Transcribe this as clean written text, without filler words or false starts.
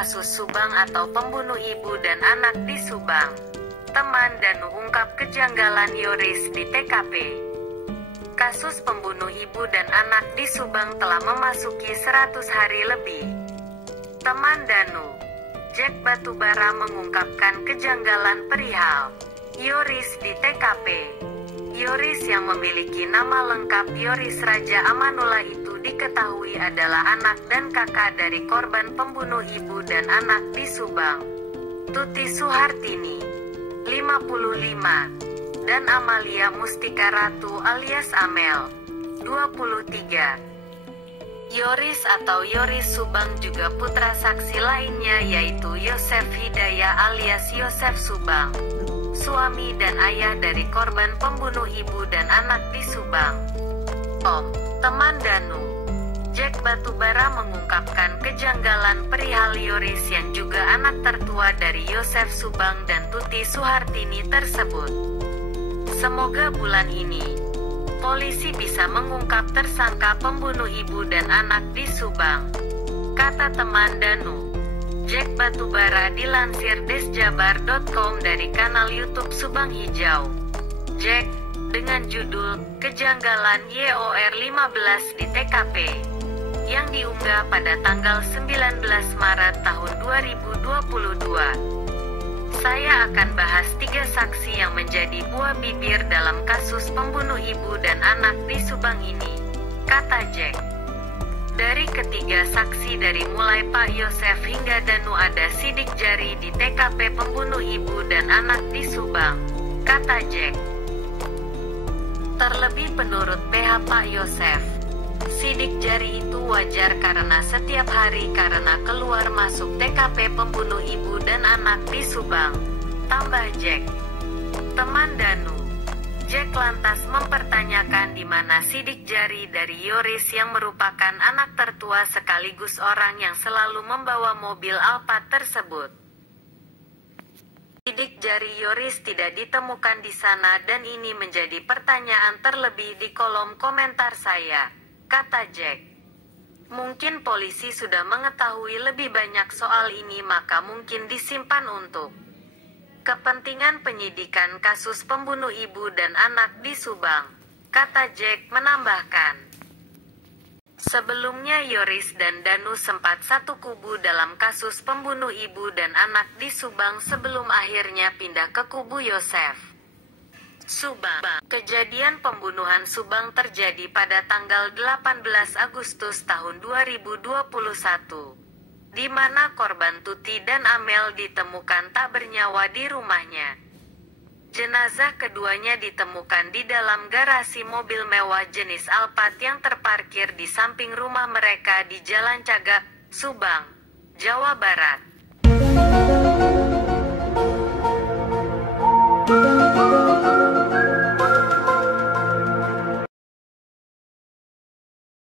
kasus Subang atau pembunuh ibu dan anak di Subang. Teman Danu ungkap kejanggalan Yoris di TKP. Kasus pembunuh ibu dan anak di Subang telah memasuki 100 hari lebih. Teman Danu, Jack Batubara, mengungkapkan kejanggalan perihal Yoris di TKP. Yoris yang memiliki nama lengkap Yoris Raja Amanullah itu diketahui adalah anak dan kakak dari korban pembunuh ibu dan anak di Subang, Tuti Suhartini, 55, dan Amalia Mustika Ratu alias Amel, 23. Yoris atau Yoris Subang juga putra saksi lainnya yaitu Yosef Hidayah alias Yosef Subang, suami dan ayah dari korban pembunuh ibu dan anak di Subang. Teman Danu, Jack Batubara, mengungkapkan kejanggalan perihal Yoris yang juga anak tertua dari Yosef Subang dan Tuti Suhartini tersebut. Semoga bulan ini polisi bisa mengungkap tersangka pembunuh ibu dan anak di Subang, kata teman Danu. Jack Batubara dilansir desjabar.com dari kanal YouTube Subang Hijau. Jack, dengan judul "Kejanggalan YOR 15 di TKP", yang diunggah pada tanggal 19 Maret tahun 2022. Saya akan bahas 3 saksi yang menjadi buah bibir dalam kasus pembunuh ibu dan anak di Subang ini, kata Jack. Dari ketiga saksi dari mulai Pak Yosef hingga Danu ada sidik jari di TKP pembunuh ibu dan anak di Subang, kata Jack. Terlebih menurut PH Pak Yosef, sidik jari itu wajar karena setiap hari karena keluar masuk TKP pembunuh ibu dan anak di Subang, tambah Jack. Teman Danu, Jack lantas mempertanyakan di mana sidik jari dari Yoris yang merupakan anak tertua sekaligus orang yang selalu membawa mobil Alphard tersebut. Sidik jari Yoris tidak ditemukan di sana dan ini menjadi pertanyaan terlebih di kolom komentar saya, kata Jack. Mungkin polisi sudah mengetahui lebih banyak soal ini maka mungkin disimpan untuk kepentingan penyidikan kasus pembunuh ibu dan anak di Subang, kata Jack menambahkan. Sebelumnya Yoris dan Danu sempat satu kubu dalam kasus pembunuh ibu dan anak di Subang sebelum akhirnya pindah ke kubu Yosef Subang. Kejadian pembunuhan Subang terjadi pada tanggal 18 Agustus tahun 2021. Di mana korban Tuti dan Amel ditemukan tak bernyawa di rumahnya. Jenazah keduanya ditemukan di dalam garasi mobil mewah jenis Alphard yang terparkir di samping rumah mereka di Jalan Cagak, Subang, Jawa Barat.